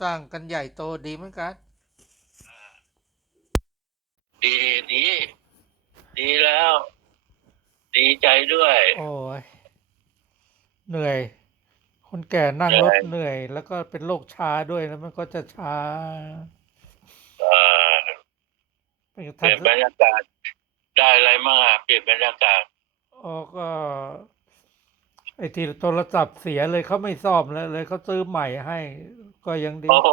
สร้างกันใหญ่โตดีเหมือนกัน ดีดี ดีแล้ว ดีใจด้วย โอ้ยเหนื่อย คนแก่นั่งรถเหนื่อย แล้วก็เป็นโรคชาด้วยแล้วมันก็จะชาเอ่อเป็นเปทัลี่ยนบรรยากาศได้อะไรมางอะเปลี่ยนบรรยากาศอ๋อก็ ไอ้ที่โทรศัพท์เสียเลยเขาไม่ซ่อมแล้วเลยเขาซื้อใหม่ให้ ก็ยังดีโอ้โห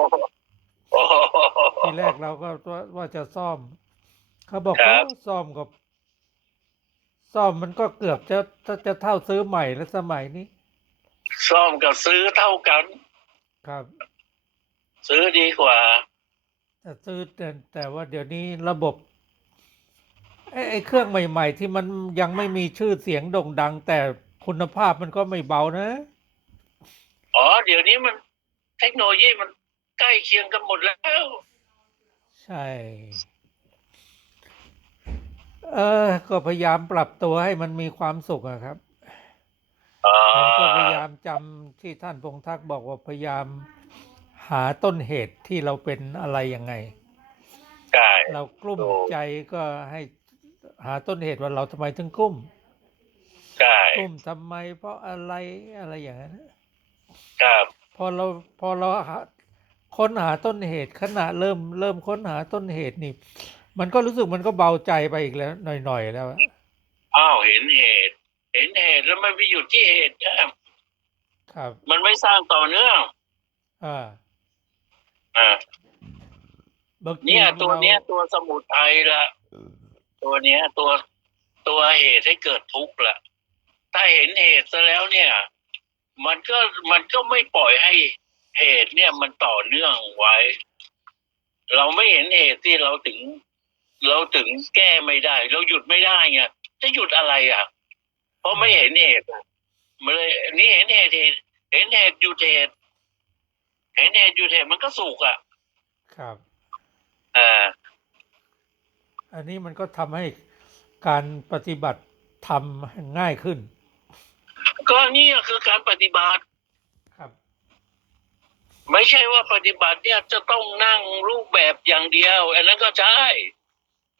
โอ้โหทีแรกเราก็ว่าว่าจะซ่อม เขาบอกครับว่าซ่อมกับ ซ่อมมันก็เกือบจะจะจะเท่าซื้อใหม่แล้วสมัยนี้ ซ่อมกับซื้อเท่ากัน ครับ ซื้อดีกว่าแต่ซื้อแต่แต่ว่าเดี๋ยวนี้ระบบไอ้ไอ้เครื่องใหม่ ๆ ที่มันยังไม่มีชื่อเสียงโด่งดังแต่ คุณภาพมันก็ไม่เบานะ อ๋อ เดี๋ยวนี้มัน เทคโนโลยีมันใกล้เคียงกันหมดแล้ว ใช่ เออ ก็พยายามปรับตัวให้มันมีความสุขอะครับอ่าผมก็พยายามจำที่ท่านพงทักบอกว่าพยายามหาต้นเหตุที่เราเป็นอะไรยังไงใช่เรากลุ้มถูกใจก็ให้หาต้นเหตุว่าเราทำไมถึงกลุ้ม ใช่กลุ้มทำไม เพราะอะไรอะไรอย่างนั้นครับพอเราพอเราหาค้นหาต้นเหตุขณะเริ่มเริ่มค้นหาต้นเหตุนี่ มันก็รู้สึกมันก็เบาใจไปอีกแล้วหน่อยๆแล้วอะอ้าวเห็นเหตุ เห็นเหตุแล้วมันไปหยุดที่เหตุนะครับมันไม่สร้างต่อเนื่องอ่าอ่าบางทีเนี่ยตัวเนี้ยราตัวสมุทัยละตัวเนี้ยตัวตัวเหตุให้เกิดทุกข์ละ ถ้าเห็นเหตุซะแล้วเนี่ย มันก็มันก็ไม่ปล่อยให้เหตุเนี่ยมันต่อเนื่องไว้ เราไม่เห็นเหตุที่เราถึง เราถึงแก้ไม่ได้ เราหยุดไม่ได้ไงจะหยุดอะไรอะ เพราะไม่เห็นเหตุอะมันเลยอันนี่เห็นเหตุเหตุเห็นเหตุหยุดเหตุเห็นเหตุหยุดเหตุมันก็สุกอะ ครับอ่าอันนี้มันก็ทำให้การปฏิบัติทำง่ายขึ้น ก็นี่คือการปฏิบัติ ครับ ไม่ใช่ว่าปฏิบัติเนี่ยจะต้องนั่งรูปแบบอย่างเดียว อันนั้นก็ใช่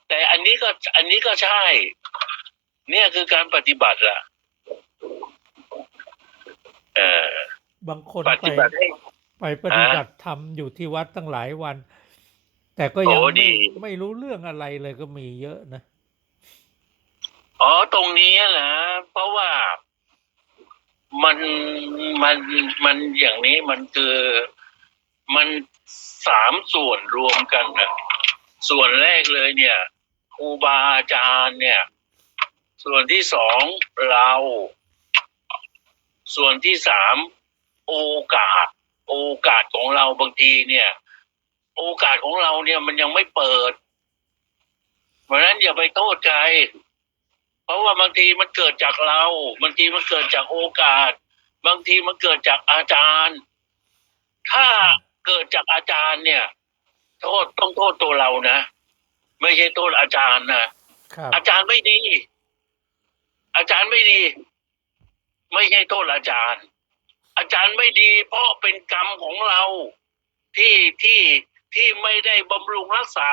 แต่อันนี้ก็อันนี้ก็ใช่ เนี่ยคือการปฏิบัติล่ะ เออบางคนปไปฏิบัติให้ไปปฏิบัติธรรมอยู่ที่วัดตั้งหลายวัน แต่ก็ยังโอ้ไม่ดีไม่รู้เรื่องอะไรเลยก็มีเยอะนะอ๋อตรงนี้นะเพราะว่า มันมันมันอย่างนี้มันคือมันสามส่วนรวมกันนะส่วนแรกเลยเนี่ยครูบาอาจารย์เนี่ย ส่วนที่สองเรา ส่วนที่สามโอกาส โอกาสของเราบางทีเนี่ย โอกาสของเราเนี่ยมันยังไม่เปิด เพราะนั้นอย่าไปโทษใค รเพราะว่าบางทีมันเกิดจากเรา บางทีมันเกิดจากโอกาส บางทีมันเกิดจากอาจารย์ ถ้าเกิดจากอาจารย์เนี่ย โทษต้องโทษตัวเรานะ ไม่ใช่โทษอาจารย์นะครับอาจารย์ไม่ดี อาจารย์ไม่ดี ไม่ใช่โทษอาจารย์ อาจารย์ไม่ดี เพราะเป็นกรรมของเราที่ที่ที่ไม่ได้บำรุงรักษา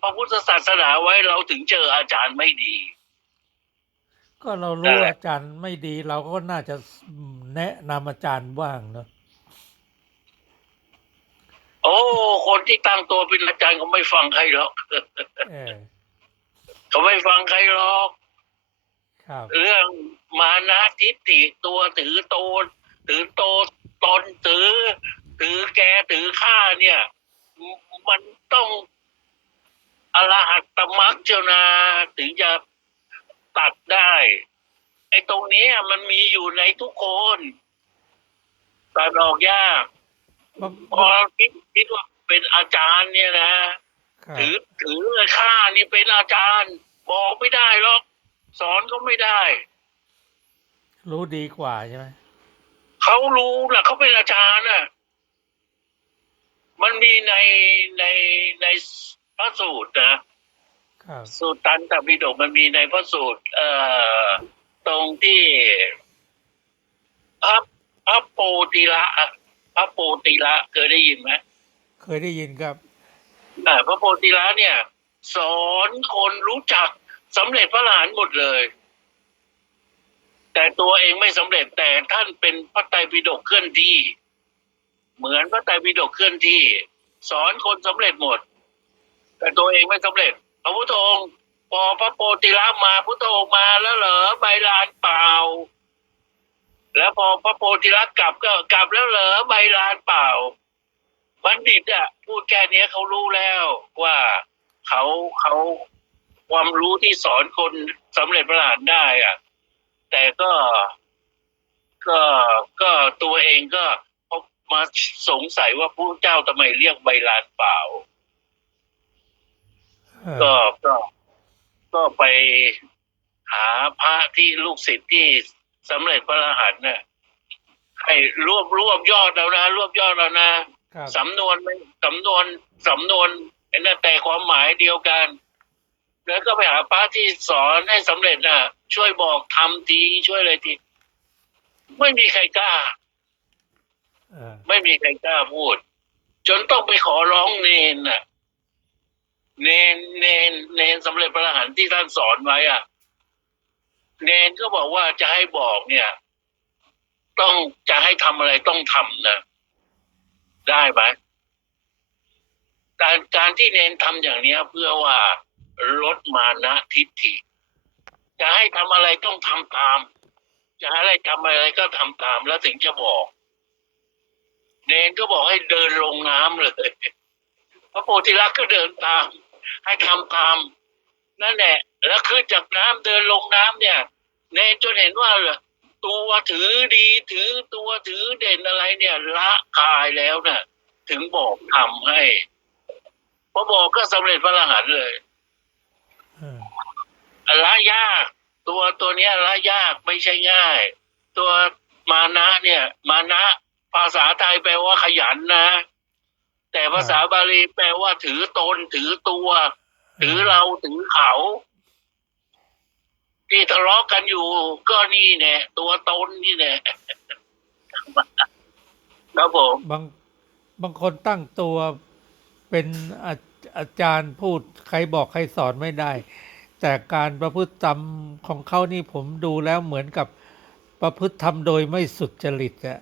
พระพุทธศาสนาไว้เราถึงเจออาจารย์ไม่ดี ก็เรานั่รู้นแหละอาจารย์ไม่ดีเราก็น่าจะแนะนำอาจารย์บ้างเนอะโอ้ คนที่ตั้งตัวเป็นอาจารย์เขาไม่ฟังใครหรอกเออเขาไม่ฟังใครหรอกครับเรื่องมานะทิฏฐิตัวถือโตนถือโตตนถือ ถือแกถือข้าเนี่ย มันต้องอรหัตตมรรคเจ้านาถึงจะ ตัดได้ ไอ้ตรงเนี้ยมันมีอยู่ในทุกคน ตัดออกยากบางพอเราคิดคิดว่าเป็นอาจารย์เนี่ยนะครับถือถือเลยข้านี่เป็นอาจารย์ บอกไม่ได้หรอกสอนก็ไม่ได้ รู้ดีกว่าใช่ไหมเขารู้นะเขาเป็นอาจารย์น่ะ มันมีในในในพระสูตรนะครับ สูตรตันตปิฎกมันมีในพระสูตร เอ่อ ตรงที่พระพระโปติละพระระโปติละเคยได้ยินไหมเคยได้ยินครับอ่าพระโพธิละเนี่ย สอนคนรู้จักสำเร็จพระอรหันต์หมดเลย แต่ตัวเองไม่สำเร็จแต่ท่านเป็นพระไตรปิฎกเคลื่อนที่ เหมือนพระไตรปิฎกเคลื่อนที่ สอนคนสำเร็จหมด แต่ตัวเองไม่สำเร็จ พระพุทธองค์พอพระโพธิละมาพุทธองค์มาแล้วเหรอใบลานเปล่า แล้วพอพระโพธิละกลับก็กลับแล้วเหรอใบลานเปล่า บัณฑิตอะพูดแค่นี้เขารู้แล้วว่าเขาเขาความรู้ที่สอนคนสำเร็จพระหันต์ได้อะ แต่ก็ก็ก็ตัวเองก็มาสงสัยว่าพระเจ้าทำไมเรียกใบลานเปล่า ก็ก็ก็ไปหาพระที่ลูกศิษย์ที่สำเร็จพระอรหันต์น่ะให้รวบรวบยอดแล้วนะรวบยอดแล้วนะครับสำนวนมันสำนวนสำนวนไอ้นั่นแต่ความหมายเดียวกัน แล้วก็ไปหาพระที่สอนให้สำเร็จน่ะ ช่วยบอกทำทีช่วยอะไรทีไม่มีใครกล้าเออไม่มีใครกล้าพูด จนต้องไปขอร้องเนนน่ะ เนนเนนเนนสำเร็จพระอรหันต์ที่ท่านสอนไว้อะ เนนก็บอกว่าจะให้บอกเนี่ย ต้องจะให้ทำอะไรต้องทำนะได้ไหมการการที่เนนทำอย่างเนี้ย เพื่อว่าลดมานะทิฏฐิ จะให้ทำอะไรต้องทำตาม จะให้อะไรทำอะไรก็ทำตามแล้วถึงจะบอก เนนก็บอกให้เดินลงน้ำเลยพระโพธิลักษ์ก็เดินตาม ให้ทำตามนั่นแหละ แล้วขึ้นจากน้ำเดินลงน้ำเนี่ยเนนจนเห็นว่าตัวถือดีถือตัวถือเด่นอะไรเนี่ย ละคายแล้วน่ะ ถึงบอกทำให้พอบอกก็สำเร็จพระอรหันต์เลยเออละยาก ตัวตัวเนี้ยละยากไม่ใช่ง่าย ตัวมานะเนี่ย มานะ ภาษาไทยแปลว่าขยันนะ แต่ภาษาบาลีแปลว่าถือตนถือตัว ถือเราถือเขา ที่ทะเลาะกันอยู่ ก็นี่แน่ตัวตนนี่แน่ครับผมบางบางคนตั้งตัวเป็นอาอาจารย์พูดใครบอกใครสอนไม่ได้ แต่การประพฤติธรรมของเขานี่ผมดูแล้วเหมือนกับประพฤติธรรมโดยไม่สุดจริตอะ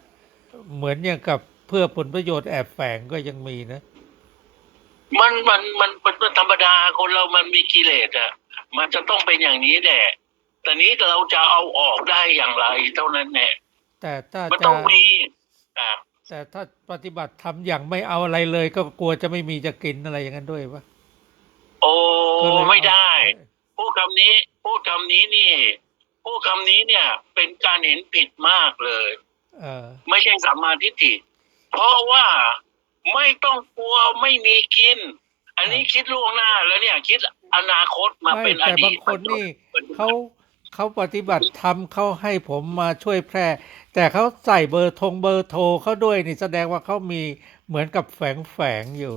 เหมือนอย่างกับ เพื่อผลประโยชน์แอบแฝงก็ยังมีนะ มันมันมันมันเป็นธรรมดาคนเรามันมีกิเลสอะ มันจะต้องเป็นอย่างนี้แหละแต่นี้เราจะเอาออกได้อย่างไรเท่านั้นแหละแต่ถ้ามันจะต้องมีอ่าแต่ถ้าปฏิบัติทำอย่างไม่เอาอะไรเลย ก็กลัวจะไม่มีจะกินอะไรอย่างนั้นด้วยปะโอ้ก็เลยเอาไม่ได้พูดคำนี้พูดคำนี้นี่พูดคำนี้เนี่ย เป็นการเห็นผิดมากเลยเออไม่ใช่สัมมาทิฏฐิ เพราะว่าไม่ต้องกลัวไม่มีกิน อันนี้คิดล่วงหน้าแล้วเนี่ย คิดอนาคตมาไม่เป็นอแต่ดีบางตคนนี่ปัจจุบันเขาเขาปฏิบัติธรรมเขาให้ผมมาช่วยแพร่ แต่เขาใส่เบอร์ทงเบอร์โทรเขาด้วยนี่แสดงว่าเขามีเหมือนกับแฝงแฝงอยู่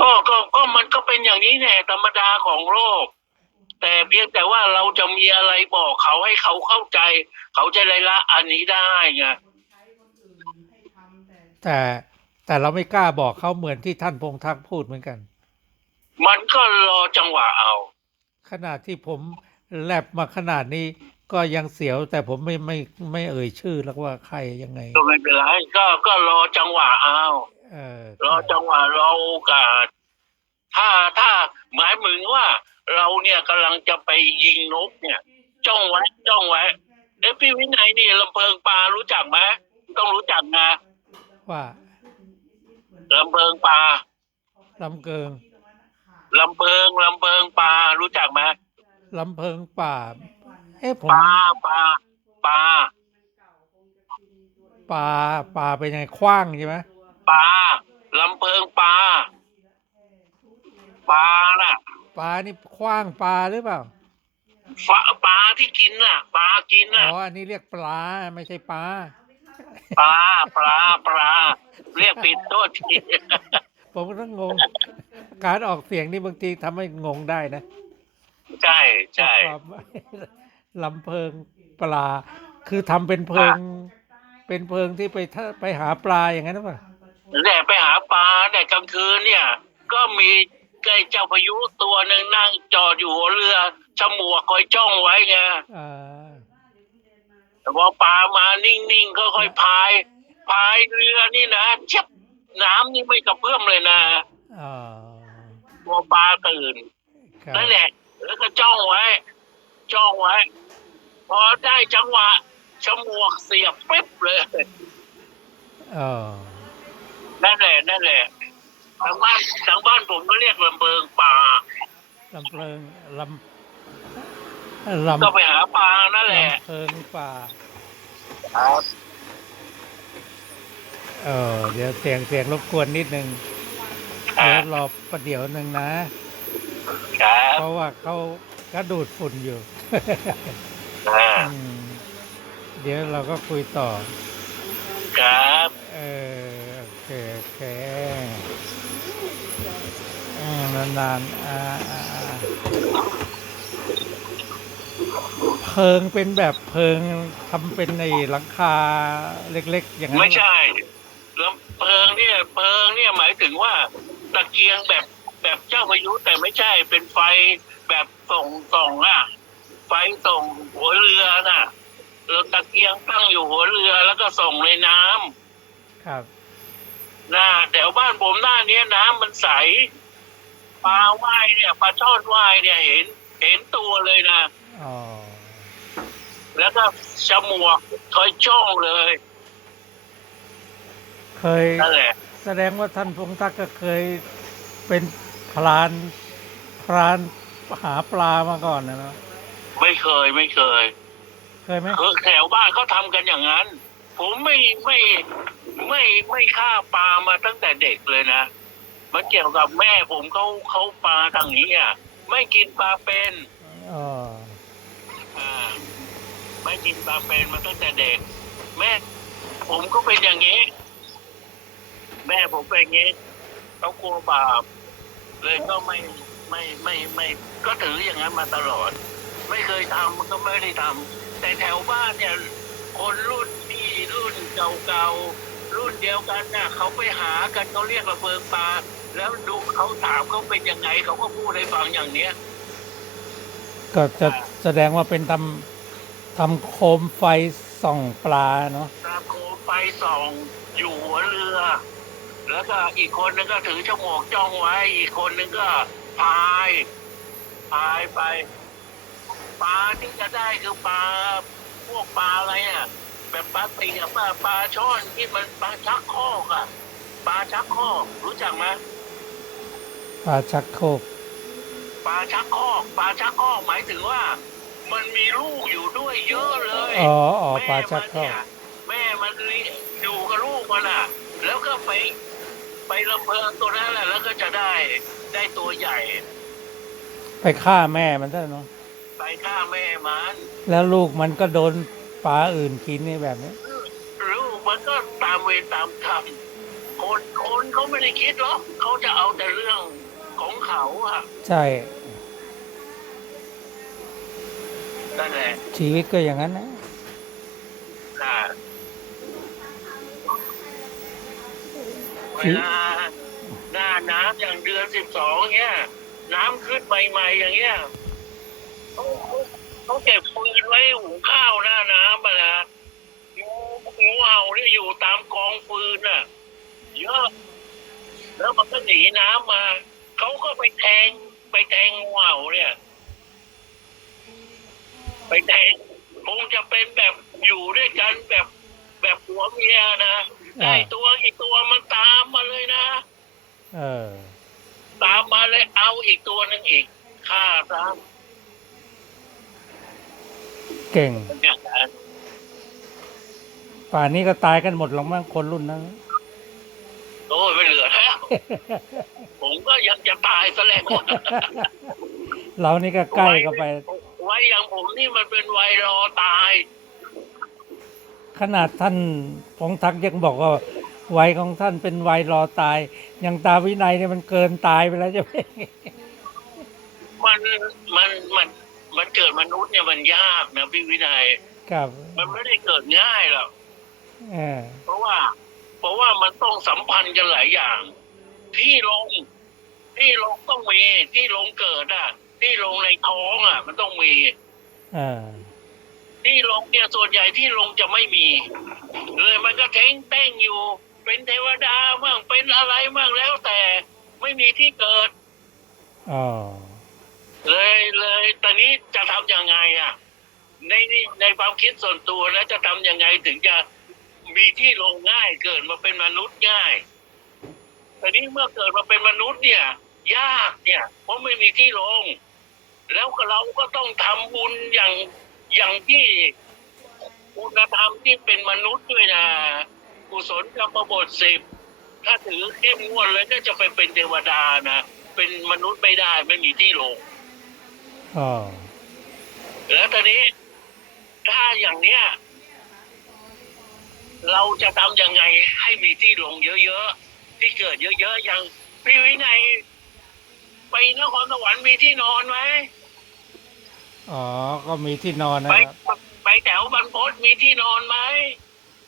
ก็ก็ก็มันก็เป็นอย่างนี้แน่ธรรมดาของโลกแต่เพียงแต่ว่าเราจะมีอะไรบอกเขาให้เขาเข้าใจ เขาจะได้ละอันนี้ได้ไง แต่แต่เราไม่กล้าบอกเขาเหมือนที่ท่านพงทักพูดเหมือนกัน มันก็รอจังหวะเอา ขนาดที่ผมแลบมาขนาดนี้ก็ยังเสียวแต่ผมไม่ไม่ไม่เอ่ยชื่อแล้วว่าใครยังไง ก็ไม่เป็นไรก็ก็รอจังหวะเอาเออรอจังหวะรอโอกาส ถ้าถ้าหมายมึงว่า เราเนี่ยกำลังจะไปยิงนกเนี่ย จ้องไว้จ้องไว้เอ้พี่วินัยนี่ลำเพิงปลารู้จักไหมต้องรู้จักนะ ว่าลำเพิงปลาลำเกิงลำเพิงลำเพิงปลารู้จักไหมลำเพิงป่า เอ้ผมปลาปลาปลาป่าป่าเป็นยังไงคว้างใช่ไหมปลาลำเพิงปลาปลาน่ะปลานี่คว้างปลาหรือเปล่าฝาปลาที่กินน่ะปลากินอ๋น่ะออันนี้เรียกปลาไม่ใช่ปลา ปลาปลาปลาเรียกผิดโทษทีผมก็ต้องงง การออกเสียงนี่บางทีทำให้งงได้นะใช่ใช่ความลำเพิงปลา คือทำเป็นเพิง เป็นเพลิงที่ไปท่าไปหาปลาอย่างนั้นหรือเปล่าแต่ไปหาปลาแต่กลางคืนเนี่ย ก็มีไอ้เจ้าพายุตัวหนึ่งนั่งจอดอยู่หัวเรือฉมวกคอยจ้องไว้ไงอ่าแต่ พอปลามานิ่งๆก็ค่อยพายพายเรือนี่นะเช็บน้ำนี่ไม่กระเพื่อมเลยนะอ๋อพอปลาตื่นครับนั่นแหละ แล้วก็จ้องไว้ จ้องไว้ พอได้จังหวะฉมวกเสียบปิ๊บเลย อ๋อนั่นแหละนั่นแหละทางบ้านทางบ้านผมก็เรียกลำเบิงปลาลำเพลิงลำ ลำก็ไปหาปลานั่นแหละลำเพลิงป่า ครับเออเดี๋ยวเสียงเสียงรบกวนนิดนึงคเดี๋ยรัวบรอประเดี๋ยวหนึ่งนะ ครับเพราะว่าเขาก็ดูดฝุ่นอยู่ อ่าอืมเดี๋ยวเราก็คุยต่อ ครับเออโอเคโอเคอืมนานๆอ่าอ่าอ่า เพิงเป็นแบบเพิงทำเป็นในหลังคาเล็กๆ อย่างนั้นไม่ใช่ลำเพลิงเนี่ยเพลิงเนี่ยหมายถึงว่าตะเกียงแบบแบบเจ้าพายุแต่ไม่ใช่เป็นไฟแบบส่งส่องอะ ไฟส่งหัวเรือน่ะแล้วตะเกียงตั้งอยู่หัวเรือแล้วก็ส่งในน้ำครับหน้าแถวบ้านผมหน้าเนี้ยน้ำมันใสปลาว่ายเนี่ยปลาช่อนว่ายเนี่ยเห็น เห็นตัวเลยนะอ๋อ แล้วก็ฉมวกคอยจ้องเลย เคยนั่นแหละแสดงว่าท่านพงทักษ์ก็เคยเป็นพรานพรานหาปลามาก่อนนะเนาะไม่เคยไม่เคย เคยไหมคือแถวบ้านเขาทำกันอย่างนั้น ผมไม่ไม่ไม่ไม่ฆ่าปลามาตั้งแต่เด็กเลยนะมันเกี่ยวกับแม่ผมเขาเขาปลาทางนี้อะไม่กินปลาเป็นอ๋อ อ่ไม่กินปลาเป็นมาตั้งแต่เด็ก แม่ ผมก็เป็นอย่างนี้ แม่ผมเป็นอย่างนี้เขากลัวบาปเลยก็ไม่ไม่ไม่ไม่ ก็ถืออย่างนั้นมาตลอด ไม่เคยทำมันก็ไม่ได้ทำแต่แถวบ้านเนี่ย คนรุ่นพี่รุ่นเก่าๆรุ่นเดียวกันน่ะเขาไปหากันเขาเรียกระเบิงปลาแล้วดูเขาถามเขาเป็นยังไงเขาก็พูดให้ฟังอย่างเนี้ย ก็จะแสดงว่าเป็นทำทำโคมไฟส่องปลาเนาะตาโคมไฟส่องอยู่หัวเรือ แล้วก็อีกคนนึงก็ถือชั่วโมงจ้องไว้ อีกคนนึงก็พายพายไปปลาที่จะได้คือปลาพวกปลาอะไรอะแบบปลาตีกับปลาปลาช่อนที่มันปลาชักโครกอะปลาชักโครกรู้จักไหมปลาชักโครก ปลาชักโครกปลาชักโครกหมายถึงว่า มันมีลูกอยู่ด้วยเยอะเลยอ๋ออ๋อปแม่ลาชักโครกมันเนี่ยแม่มันเลี้ยงอยู่กับลูกมันอะ แล้วก็ไป ไปลำเพลิงตัวนั้นแหละแล้วก็จะได้ได้ตัวใหญ่ ไปฆ่าแม่มันซะเนาะไปฆ่าแม่มัน แล้วลูกมันก็โดนปลาอื่นกินนี่แบบนี้ลูกมันก็ตามเวรตามกรรมคนคนเขาไม่ได้คิดหรอกเขาจะเอาแต่เรื่องของเขาอะใช่ นั่นแหละชีวิตก็อย่างนั้นนะอ่าเวลาหน้าน้ำอย่างเดือนสิบสองเงี้ย น้ำขึ้นใหม่ๆอย่างเงี้ยเขาเขาเขาเก็บฟืนไว้หุงข้าวหน้าน้ำอะนะงูงูเห่าเนี่ยอยู่ตามกองฟืนน่ะเยอะแล้วมันก็หนีน้ำมาเขาก็ไปแทงไปแทงงูเห่าเนี่ย ไปแทงคงจะเป็นแบบอยู่ด้วยกันแบบแบบผัวเมียนะได้ตัวอีกตัวมันตามมาเลยนะ เออ ตามมาเลยเอาอีกตัวหนึ่งอีกฆ่าตามเก่งอย่างนั้นป่านนี้ก็ตายกันหมดหรอกมั้งคนรุ่นนั้นโอ้ยไม่เหลือแล้วผมก็ยังจะตายซะแล้วเรานี่ก็ใกล้เข้าไป วัยอย่างผมนี่มันเป็นวัยรอตาย ขนาดท่านพงทักษ์ยังบอกว่าวัยของท่านเป็นวัยรอตาย อย่างตาวินัยเนี่ยมันเกินตายไปแล้วใช่ไหมมันมันมันมันเกิดมนุษย์เนี่ยมันยากนะพี่วินัยครับ มันไม่ได้เกิดง่ายหรอกเออเพราะว่า เพราะว่ามันต้องสัมพันธ์กันหลายอย่าง ที่ลงที่ลงต้องมีที่ลงเกิดอะ ที่ลงในท้องอะ มันต้องมีเออที่ลงเนี่ยส่วนใหญ่ที่ลงจะไม่มี เลยมันก็เท้งเต้งอยู่ เป็นเทวดามั่งเป็นอะไรมั่งแล้วแต่ไม่มีที่เกิดอ๋อเลยเลยตอนนี้จะทำยังไงอะ ในนี่ในความคิดส่วนตัวแล้วจะทำยังไงถึงจะมีที่ลงง่ายเกิดมาเป็นมนุษย์ง่ายตอนนี้เมื่อเกิดมาเป็นมนุษย์เนี่ย ยากเนี่ย เพราะไม่มีที่ลง แล้วก็เราก็ต้องทำบุญอย่างอย่างที่คุณธรรมที่เป็นมนุษย์ด้วยนะกุศลกรรมบทสิบถ้าถือเข้มงวดเลยก็จะไปเป็นเทวดานะเป็นมนุษย์ไม่ได้ไม่มีที่ลงอ๋อแล้วตอนนี้ถ้าอย่างเนี้ย เราจะทำยังไงให้มีที่ลงเยอะๆที่เกิดเยอะๆอย่างพี่วินัยไปนครสวรรค์มีที่นอนไหม อ๋อ ก็มีที่นอนนะไปครับ ไปแถวบรรพตมีที่นอนไหม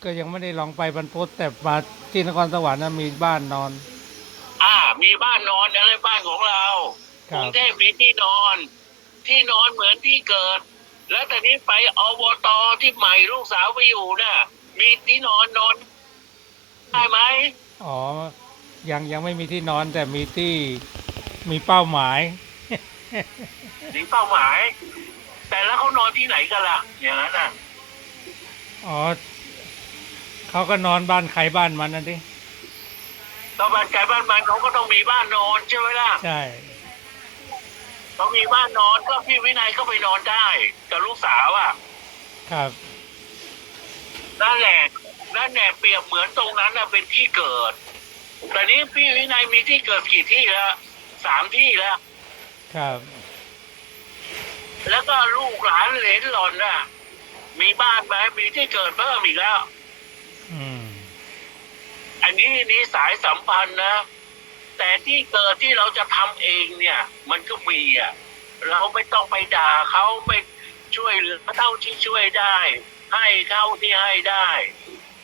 ก็ยังไม่ได้ลองไปบรรพตแต่มาที่นครสวรรค์นะมีบ้านนอน อ่า มีบ้านนอนอะไรบ้านของเราคกรัรุบงเทพมีที่นอน ที่นอนเหมือนที่เกิด แล้วแต่นี้ไปอบตที่ใหม่ลูกสาวไปอยู่น่ะ มีที่นอนนอนได้ไหมอ๋อ ยังยังไม่มีที่นอนแต่มีที่มีเป้าหมาย ถึงเป้าหมาย แต่แล้วเขานอนที่ไหนกันล่ะอย่างนั้นน่ะอ๋อเขาก็นอนบ้านใครบ้านมันนะดิตอนบ้านไกลบ้านมันเขาก็ต้องมีบ้านนอนใช่ไหมล่ะใช่เขามีบ้านนอนก็พี่วินัยก็ไปนอนได้กับลูกสาวอะ ครับนั่นแหละนั่นแหละเปรียบเหมือนตรงนั้นน่ะเป็นที่เกิดแต่นี้พี่วินัยมีที่เกิดกี่ที่แล้วสามที่แล้ว ครับ แล้วก็ลูกหลานเหลนหล่อนน่ะ มีบ้านไหมมีที่เกิดเพิ่มอีกแล้ว อืม อันนี้นี่สายสัมพันธ์นะ แต่ที่เกิดที่เราจะทำเองเนี่ย มันก็มีอะ เราไม่ต้องไปด่าเขาไปช่วยเหลือเท่าที่ช่วยได้ ให้เท่าที่ให้ได้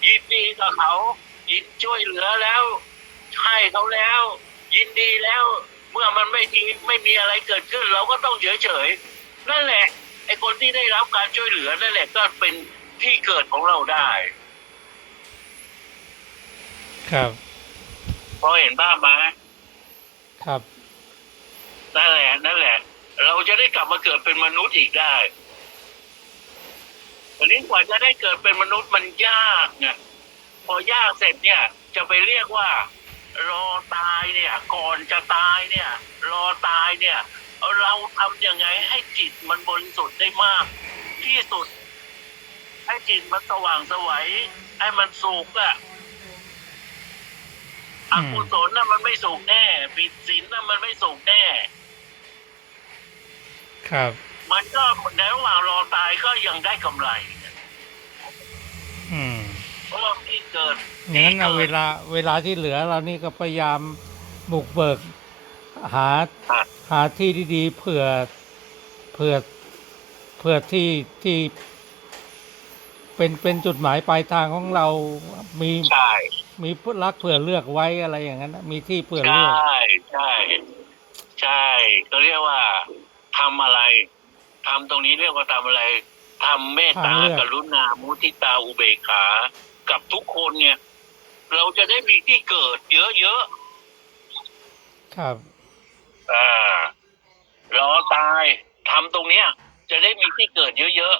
ยินดีกับเขา ยินช่วยเหลือแล้ว ให้เขาแล้ว ยินดีแล้ว เมื่อมันไม่ดีไม่มีอะไรเกิดขึ้น เราก็ต้องเฉยเฉยๆนั่นแหละไอ้คนที่ได้รับการช่วยเหลือนั่นแหละก็เป็นที่เกิดของเราได้ ครับพอเห็นบ้างไหมครับ นั่นแหละ นั่นแหละ เราจะได้กลับมาเกิดเป็นมนุษย์อีกได้ทีนี้กว่าจะได้เกิดเป็นมนุษย์มันยากไงพอยากเสร็จเนี่ย จะไปเรียกว่า รอตายเนี่ย ก่อนจะตายเนี่ย รอตายเนี่ย เราทำยังไงให้จิตมันบริสุทธิ์ได้มาก ที่สุด ให้จิตมันสว่างไสวัยให้มันสุขอะออืมกุศลน่ะมันไม่สุขแน่ปิดศีลน่ะมันไม่สุขแน่ ครับ มันก็ในระหว่างรอตายก็ยังได้กำไร อืมเพ ราะว่าที่เกิดอย่างนั้นเอาเวลาเวลาที่เหลือเรานี่ก็พยายามบุกเบิก หาอะหาที่ดีๆเผื่อเผื่อเผื่อที่ที่ เป็นเป็นจุดหมายปลายทางของเรามีใช่มีผู้รักเผื่อเลือกไว้อะไรอย่างนั้นนะมีที่เผื่อใชเลือก่ใช่ใช่ก็เรียกว่าทำอะไรทำตรงนี้เรียกว่าทำอะไรทำเมตตากรุณามุทิตาอุเบกขา กับทุกคนเนี่ย เราจะได้มีที่เกิดเยอะครับๆอ่ารอตายทำตรงเนี้ย จะได้มีที่เกิดเยอะ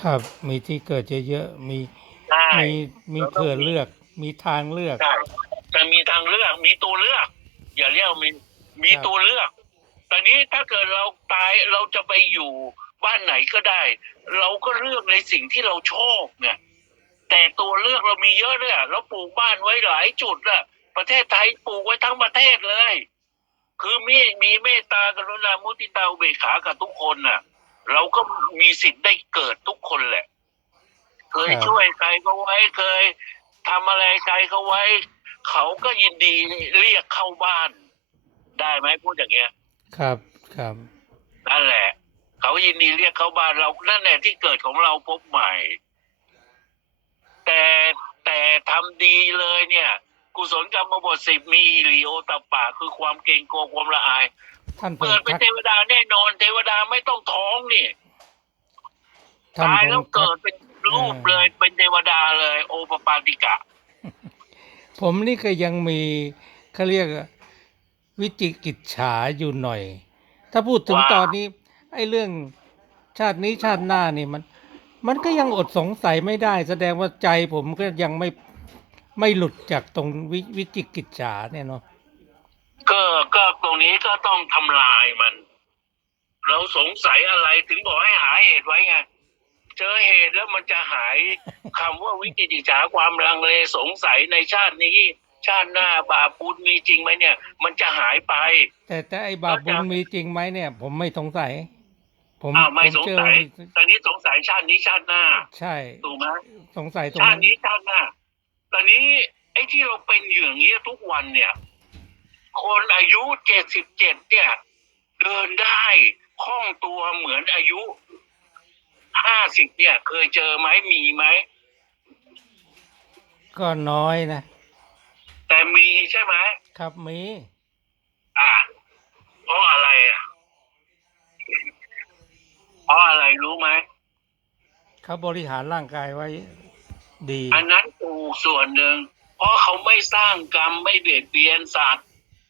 ครับ มีที่เกิดเยอะๆมีๆใช่มีมีเผื่อเลือก มีทางเลือกใช่แต่มีทางเลือก มีตัวเลือก อย่าเรียกว่ามีมีครับตัวเลือกแต่นี้ถ้าเกิดเราตายเราจะไปอยู่ บ้านไหนก็ได้ เราก็เลือกในสิ่งที่เราชอบเนี่ยแต่ตัวเลือกเรามีเยอะเลยอะเราปลูกบ้านไว้หลายจุดอะประเทศไทยปลูกไว้ทั้งประเทศเลย คือมีมีเมตตากรุณามุทิตาอุเบกขากับทุกคนน่ะ เราก็มีสิทธิ์ได้เกิดทุกคนแหละ เคยครับช่วยใครก็ไว้เคยทำอะไรใครเขาไว้ เขาก็ยินดีเรียกเข้าบ้าน ได้ไหมพูดอย่างเงี้ย ครับครับนั่นแหละ เขายินดีเรียกเข้าบ้านเรา นั่นแหละที่เกิดของเราพบใหม่ แต่แต่ทำดีเลยเนี่ย กุศลกรรมบทสิบมีฮิริโอตปปะคือความเกรงกลัวความละอาย ท่านเพิ่เปิงดเป็นทักเทวดาแน่นอน เทวดาไม่ต้องท้องนี่ท่านตายเพิ่แล้งวทัเกิกดเป็นรูปเลยเป็นเทวดาเลย โอปปาติกะ ผมนี่ก็ยังมีเขาเรียกวิจิกิจฉาอยู่หน่อย ถ้าพูดถึงว่า ตอนนี้ ไอ้เรื่องชาตินี้ชาติหน้านี่มัน มันก็ยังอดสงสัยไม่ได้ แสดงว่าใจผมก็ยังไม่ไม่หลุดจากตรงวิวิจิกิจฉาเนี่ยเนาะก็ก็ตรงนี้ก็ต้องทำลายมัน เราสงสัยอะไรถึงบอกให้หาเหตุไว้ไงเจอเหตุแล้วมันจะหายคำว่าวิจิตรฉาความลังเลสงสัยในชาตินี้ ชาติหน้าบาปบุญมีจริงไหมเนี่ย มันจะหายไป แต่แต่ไอ้บาปบุญมีจริงไหมเนี่ย ผมไม่สงสัย ผมอ้าวไม่ผมสงเชื่อสัว่ายมีตอนนี้สงสัยชาตินี้ชาติหน้าใช่ถูกไหมสงสัยตรงชานั้ตินนี้ชาติหน้า ตอนนี้ไอ้ที่เราเป็นอยู่อย่างนี้ยทุกวันเนี่ย คนอายุเจ็ดสิบเจ็ดเนี่ย เดินได้คล่องตัวเหมือนอายุห้าสิบเนี่ย เคยเจอไหมมีไหมก็น้อยนะ แต่มีใช่ไหมครับมี อ่าเพราะอะไรอะเพ ราะอะไรรู้ไหมเขาบริหารร่างกายไว้ ดี อันนั้นถูกส่วนหนึ่ง เพราะเขาไม่สร้างกรรมไม่เบียดเบียนสัตว์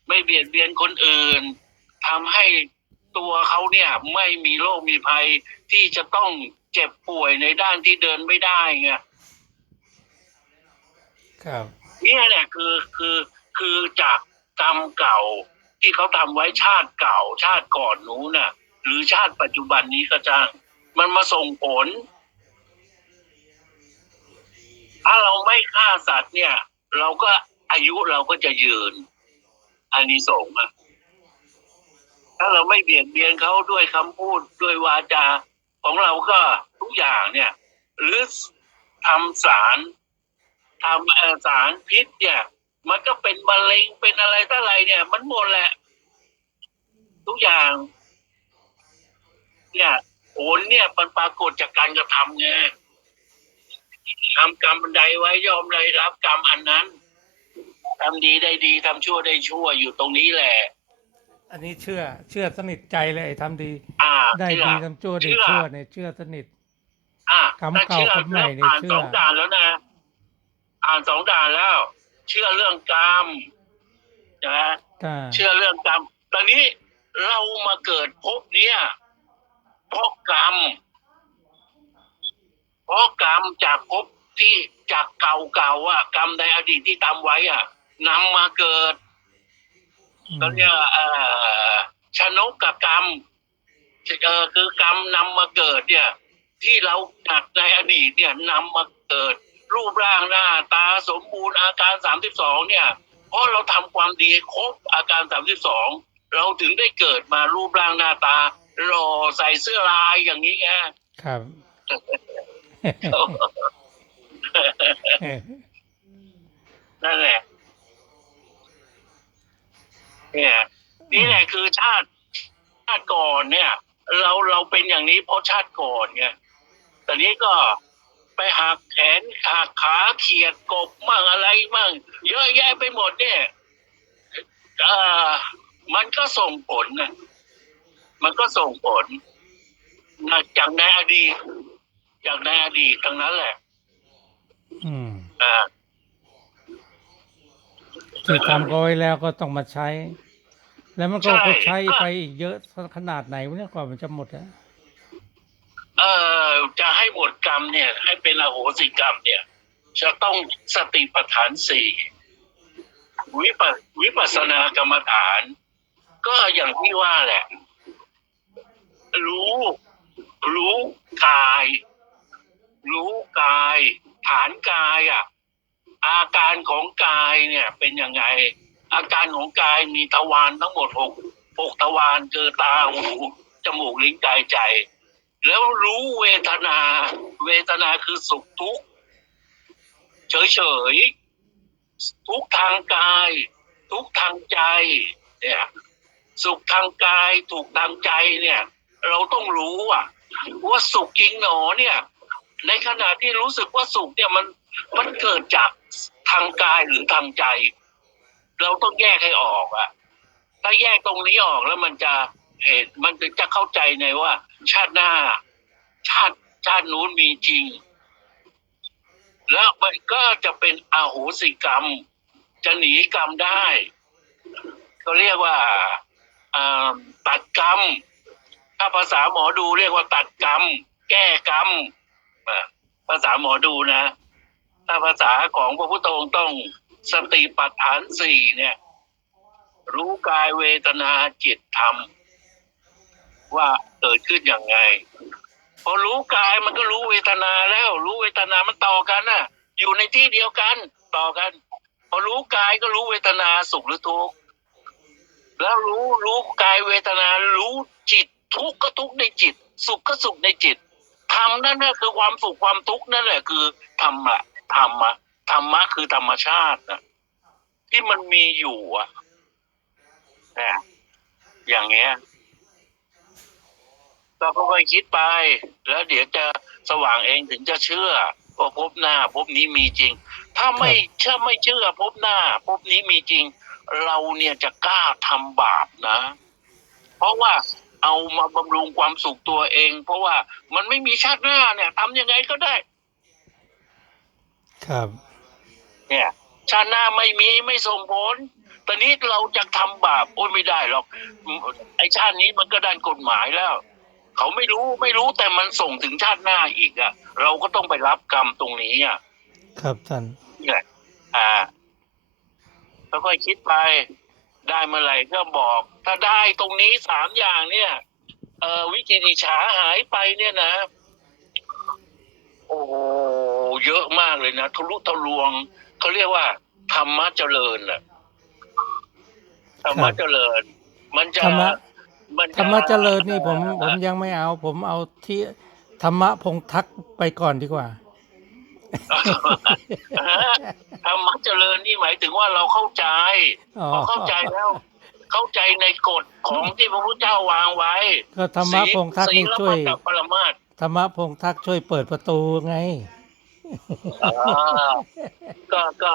ไม่เบียดเบียนคนอื่นทำให้ตัวเขาเนี่ยไม่มีโรคมีภัยที่จะต้องเจ็บป่วยในด้านที่เดินไม่ได้ไงครับเนี่ยเนี่ยคือคือคือจากกรรมเก่าที่เขาทำไว้ชาติเก่าชาติก่อนนู้นน่ะ หรือชาติปัจจุบันนี้ก็จะมันมาส่งผล ถ้าเราไม่ฆ่าสัตว์เนี่ย เราก็อายุเราก็จะยืนอันนี้ส่งอะถ้าเราไม่เบียดเบียนเขาด้วยคำพูดด้วยวาจาของเราก็ทุกอย่างเนี่ย หรือทำสารทำสารพิษเนี่ย มันก็เป็นมะเร็งเป็นอะไรต่ออะไรเนี่ย มันหมดแหละ ทุกอย่าง เนี่ยผลเนี่ยมันปรากฏจากการกระทำไงทำกรรมใดไว้ย่อมได้รับกรรมอันนั้นทำดีได้ดีทำชั่วได้ชั่วอยู่ตรงนี้แหละ อันนี้เชื่อ เชื่อสนิทใจเลยไอ้ทำดี อ่าได้เชื่อดีทำชั่วได้เชื่อ ชั่วเนี่ยเชื่อสนิท อะคำถ้าเก่าเชื่อคำใหม่เรื่องเนี่ยอ่านเชื่อ สองด่านแล้วนะ อ่านสองด่านแล้ว เชื่อเรื่องกรรมนะ อ่าเชื่อเรื่องกรรม ตอนนี้เรามาเกิดภพเนี้ย เพราะกรรม เพราะกรรมจากภพที่จากเก่าๆอะ กรรมในอดีตที่ทำไว้อะนำมาเกิดอืมเขาเรียกว่าชนกกับกรรมเออคือกรรมนำมาเกิดเนี่ย ที่เราจากในอดีตเนี่ยนำมาเกิด รูปร่างหน้า ตาสมบูรณ์อาการสามสิบสองเนี่ยเพราะเราทำความดีครบอาการสามสิบสองเราถึงได้เกิดมารูปร่างหน้าตา หล่อใส่เสื้อลายอย่างนี้ไงครับ นั่นแหละเนี่ยนี่แหละคือชาติชาติก่อนเนี่ย เราเราเป็นอย่างนี้เพราะชาติก่อนไงตอนนี้ก็ไปหักแขนหักขาเขียดกบมั่งอะไรมั่งเยอะแยะไปหมดเนี่ยเอ่อมันก็ส่งผลนะ มันก็ส่งผลนะจากในอดีตจากในอดีตทั้งนั้นแหละ อืมอ่าที่ทำก็ไว้แล้วก็ต้องมาใช้ แล้วมันก็ใช่ก็ใช้ก็ไปอีกเยอะขนาดไหนวะเนี่ยกว่ามันจะหมดอะเอ่อจะให้หมดกรรมเนี่ย ให้เป็นอโหสิกรรมเนี่ย จะต้องสติปัฏฐานสี่วิปัสวิปัสสนากรรมฐาน ก็อย่างที่ว่าแหละ รู้ รู้กาย รู้กาย ฐานกายอะ อาการของกายเนี่ย เป็นยังไง อาการของกายมีทวารทั้งหมดหกหกทวารคือตาหูจมูกลิ้นกายใจ แล้วรู้เวทนา เวทนาคือสุขทุกข์เฉยๆทุกทางกาย ทุกทางใจ เนี่ย สุขทางกายถูกทางใจเนี่ย เราต้องรู้อะว่าสุขจริงหนอเนี่ย ในขณะที่รู้สึกว่าสุขเนี่ยมันมันเกิดจากทางกายหรือทางใจ เราต้องแยกให้ออกอะถ้าแยกตรงนี้ออกแล้วมันจะเหตุมันจะเข้าใจในว่า ชาติหน้า ชาติชาตินู้นมีจริง แล้วมันก็จะเป็นอาโหสิกรรม จะหนีกรรมได้เขาเรียกว่าอ่าตัดกรรม ถ้าภาษาหมอดูเรียกว่าตัดกรรม แก้กรรมภาษาหมอดูนะ ถ้าภาษาของพระพุทธองค์ต้องสติปัฏฐานสี่เนี่ย รู้กายเวทนาจิตธรรม ว่าเกิดขึ้นอย่างไง พอรู้กายมันก็รู้เวทนาแล้ว รู้เวทนามันต่อกันน่ะ อยู่ในที่เดียวกันต่อกัน พอรู้กายก็รู้เวทนาสุขหรือทุกข์แล้วรู้รู้กายเวทนารู้จิต ทุกข์ก็ทุกข์ในจิต สุขก็สุขในจิตธรรมนั่นแหละคือความสุขความทุกข์นั่นแหละคือธรรมะธรรมะธรรมะคือธรรมชาตินะที่มันมีอยู่อะนะอย่างเงี้ยเราก็ค่อยคิดไป แล้วเดี๋ยวจะสว่างเองถึงจะเชื่อว่าภพหน้าภพนี้มีจริง ถ้าไม่เชื่อไม่เชื่อภพหน้าภพนี้มีจริง เราเนี่ยจะกล้าทำบาปนะ เพราะว่า เอามาบำรุงความสุขตัวเอง เพราะว่ามันไม่มีชาติหน้าเนี่ยทำยังไงก็ได้ ครับ เนี่ย ชาติหน้าไม่มีไม่ส่งผลตอนนี้เราจะทำบาปโอ้ยไม่ได้หรอก ไอชาตินี้มันก็ด้านกฎหมายแล้ว เขาไม่รู้ไม่รู้แต่มันส่งถึงชาติหน้าอีกอะ่ะ เราก็ต้องไปรับกรรมตรงนี้อะ ครับท่านเนี่ยอ่าแล้วก็คิดไป ได้เมื่อไหร่ก็บอก ถ้าได้ตรงนี้สามอย่างเนี่ย เออวิจิกิจฉาหายไปเนี่ยนะ โอ้โหเยอะมากเลยนะทะลุทะลวงเขาเรียกว่า ธรรมะเจริญน่ะธรรมะเจริญ มันจะธรรมะมันจธรรมะเจริญนี่ผมผมยังไม่เอา ผมเอาที่ธรรมะพงทักไปก่อนดีกว่า ธรรมะเจริญนี่หมายถึงว่าเราเข้าใจอ๋อพอเข้าใจแล้ว เข้าใจในกฎของที่พระพุทธเจ้าวางไว้ ก็ธรรมะพงทักนี่ช่วยศีลกับปรมาตถ์ธรรมะพงทักช่วยเปิดประตูไงอ่าก็ก็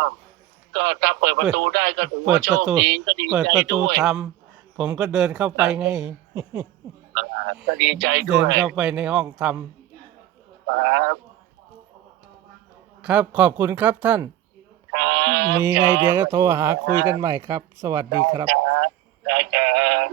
ก็ถ้าเปิดประตูได้ก็ถือเปิว่าดโชประคตูดีก็ดีเปิดใจประตูด้วยทำผมก็เดินเข้าไปไงก็ดีใจเดิด้วนยเข้าไปในห้องทครับำ ครับ ขอบคุณครับท่าน ครับมีไงเดี๋ยวก็โทรหาคุยกันใหม่ครับ สวัสดีครับ ได้ครับ